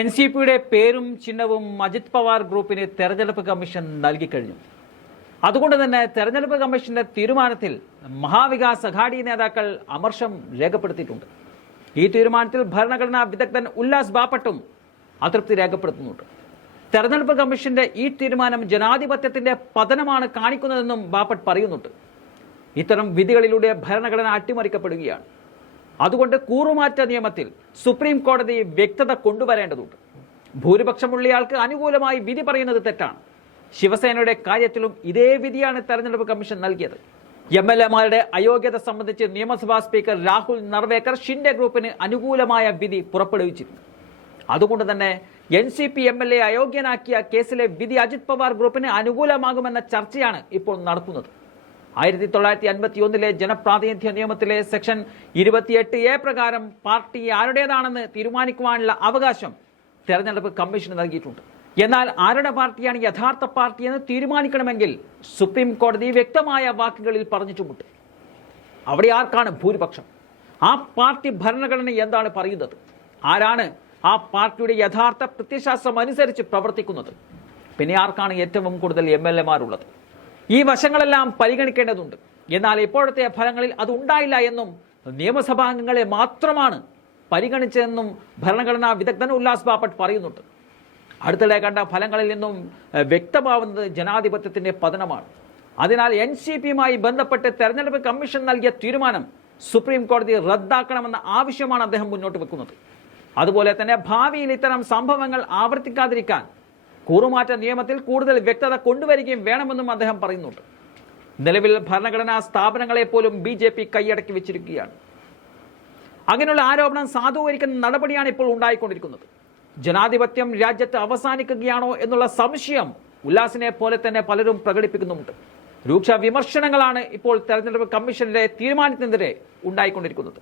എൻസിപിയുടെ പേരും ചിഹ്നവും അജിത് പവാർ ഗ്രൂപ്പിന് തെരഞ്ഞെടുപ്പ് കമ്മീഷൻ നൽകിക്കഴിഞ്ഞു. അതുകൊണ്ട് തന്നെ തെരഞ്ഞെടുപ്പ് കമ്മീഷന്റെ തീരുമാനത്തിൽ മഹാവികാസ് അഘാടി നേതാക്കൾ അമർഷം രേഖപ്പെടുത്തിയിട്ടുണ്ട്. ഈ തീരുമാനത്തിൽ ഭരണഘടനാ വിദഗ്ധൻ ഉല്ലാസ് ബാപ്പട്ടും അതൃപ്തി രേഖപ്പെടുത്തുന്നുണ്ട്. തെരഞ്ഞെടുപ്പ് കമ്മീഷന്റെ ഈ തീരുമാനം ജനാധിപത്യത്തിന്റെ പതനമാണ് കാണിക്കുന്നതെന്നും ബാപ്പട്ട് പറയുന്നുണ്ട്. ഇത്തരം വിധികളിലൂടെ ഭരണഘടന അട്ടിമറിക്കപ്പെടുകയാണ്. അതുകൊണ്ട് കൂറുമാറ്റ നിയമത്തിൽ സുപ്രീം കോടതി വ്യക്തത കൊണ്ടുവരേണ്ടതുണ്ട്. ഭൂരിപക്ഷമുള്ളയാൾക്ക് അനുകൂലമായി വിധി പറയുന്നത് തെറ്റാണ്. ശിവസേനയുടെ കാര്യത്തിലും ഇതേ വിധിയാണ് തെരഞ്ഞെടുപ്പ് കമ്മീഷൻ നൽകിയത്. എംഎൽഎമാരുടെ അയോഗ്യത സംബന്ധിച്ച് നിയമസഭാ സ്പീക്കർ രാഹുൽ നർവേക്കർ ഷിൻഡെ ഗ്രൂപ്പിന് അനുകൂലമായ വിധി പുറപ്പെടുവിച്ചിരുന്നു. അതുകൊണ്ട് തന്നെ എൻസിപി എംഎൽഎ അയോഗ്യനാക്കിയ കേസിലെ വിധി അജിത് പവാർ ഗ്രൂപ്പിന് അനുകൂലമാകുമെന്ന ചർച്ചയാണ് ഇപ്പോൾ നടക്കുന്നത്. 1951 ജനപ്രാതിനിധ്യ നിയമത്തിലെ സെക്ഷൻ 28A പ്രകാരം പാർട്ടി ആരുടേതാണെന്ന് തീരുമാനിക്കുവാനുള്ള അവകാശം തെരഞ്ഞെടുപ്പ് കമ്മീഷന് നൽകിയിട്ടുണ്ട്. എന്നാൽ ആരുടെ പാർട്ടിയാണ് യഥാർത്ഥ പാർട്ടിയെന്ന് തീരുമാനിക്കണമെങ്കിൽ സുപ്രീം കോടതി വ്യക്തമായ വാക്കുകളിൽ പറഞ്ഞിട്ടുമുണ്ട്. അവിടെ ആർക്കാണ് ഭൂരിപക്ഷം? ആ പാർട്ടി ഭരണഘടന എന്താണ് പറയുന്നത്? ആരാണ് ആ പാർട്ടിയുടെ യഥാർത്ഥ പ്രത്യയശാസ്ത്രം അനുസരിച്ച് പ്രവർത്തിക്കുന്നത്? പിന്നെ ആർക്കാണ് ഏറ്റവും കൂടുതൽ എംഎൽഎമാരുള്ളത്? ഈ വശങ്ങളെല്ലാം പരിഗണിക്കേണ്ടതുണ്ട്. എന്നാൽ ഇപ്പോഴത്തെ ഫലങ്ങളിൽ അത് ഉണ്ടായില്ല എന്നും നിയമസഭാംഗങ്ങളെ മാത്രമാണ് പരിഗണിച്ചതെന്നും ഭരണഘടനാ വിദഗ്ധൻ ഉല്ലാസ് ബാപ്പട്ട് പറയുന്നുണ്ട്. അടുത്തിടെ കണ്ട ഫലങ്ങളിൽ നിന്നും വ്യക്തമാവുന്നത് ജനാധിപത്യത്തിന്റെ പതനമാണ്. അതിനാൽ എൻസിപിയുമായി ബന്ധപ്പെട്ട് തെരഞ്ഞെടുപ്പ് കമ്മീഷൻ നൽകിയ തീരുമാനം സുപ്രീം കോടതി റദ്ദാക്കണമെന്ന ആവശ്യമാണ് അദ്ദേഹം മുന്നോട്ട് വെക്കുന്നത്. അതുപോലെ തന്നെ ഭാവിയിൽ ഇത്തരം സംഭവങ്ങൾ ആവർത്തിക്കാതിരിക്കാൻ കൂറുമാറ്റ നിയമത്തിൽ കൂടുതൽ വ്യക്തത കൊണ്ടുവരികയും വേണമെന്നും അദ്ദേഹം പറയുന്നുണ്ട്. നിലവിൽ ഭരണഘടനാ സ്ഥാപനങ്ങളെ പോലും BJP കൈയടക്കി വെച്ചിരിക്കുകയാണ്. അങ്ങനെയുള്ള ആരോപണം സാധൂകരിക്കുന്ന നടപടിയാണ് ഇപ്പോൾ ഉണ്ടായിക്കൊണ്ടിരിക്കുന്നത്. ജനാധിപത്യം രാജ്യത്ത് അവസാനിക്കുകയാണോ എന്നുള്ള സംശയം ഉല്ലാസിനെ പോലെ തന്നെ പലരും പ്രകടിപ്പിക്കുന്നുമുണ്ട്. രൂക്ഷ വിമർശനങ്ങളാണ് ഇപ്പോൾ തെരഞ്ഞെടുപ്പ് കമ്മീഷന്റെ തീരുമാനത്തിനെതിരെ ഉണ്ടായിക്കൊണ്ടിരിക്കുന്നത്.